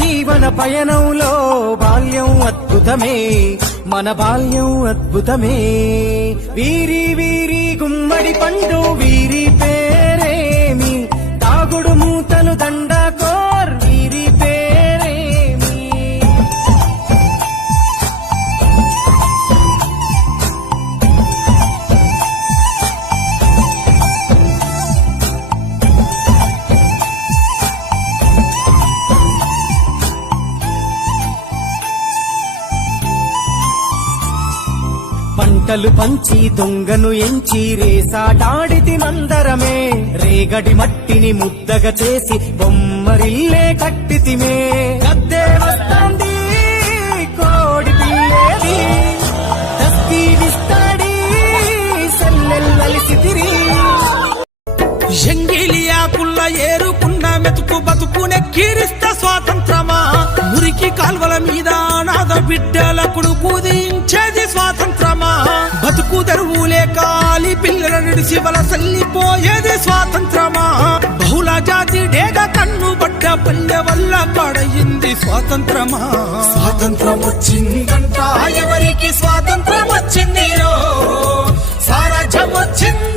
జీవన పయనంలో బాల్యం అద్భుతమే, మన బాల్యం అద్భుతమే. వీరి వీరి గుమ్మడి పండు వీరి పేరేమి, తాగుడు మూతలు దండకోర్ వీరి పేరేమి. పంటలు పంచి దొంగను ఎంచి రేసాటాడితి మందరమే, రేగడి మట్టిని ముద్దగా చేసి బొమ్మరిల్లే కట్టితిమే. గద్దే వస్తాంది కోడి పిల్లేది, దస్తీ విస్తాడి సెల్లెల్లలిసితిరి. ఎంగిలియాకుల్ల ఏరుకున్న మెతుకు బతుకునే కీరిస్త స్వాతంత్రమా, మురికి కాల్వల మీద నాద బిడ్డలకుడు పూజించేది స్వాతంత్రమా, బతుకు తెరువులే కాలి పిల్లల నిడిసి వలసల్లిపోయేది స్వాతంత్రమా, బహుళ జాతి డేగ కన్ను బట్ట పల్లె వల్ల పడయింది స్వాతంత్రమా. స్వాతంత్రం వచ్చిందంట ఎవరికి స్వాతంత్రం వచ్చిందిరో, స్వరాజ్యం వచ్చింది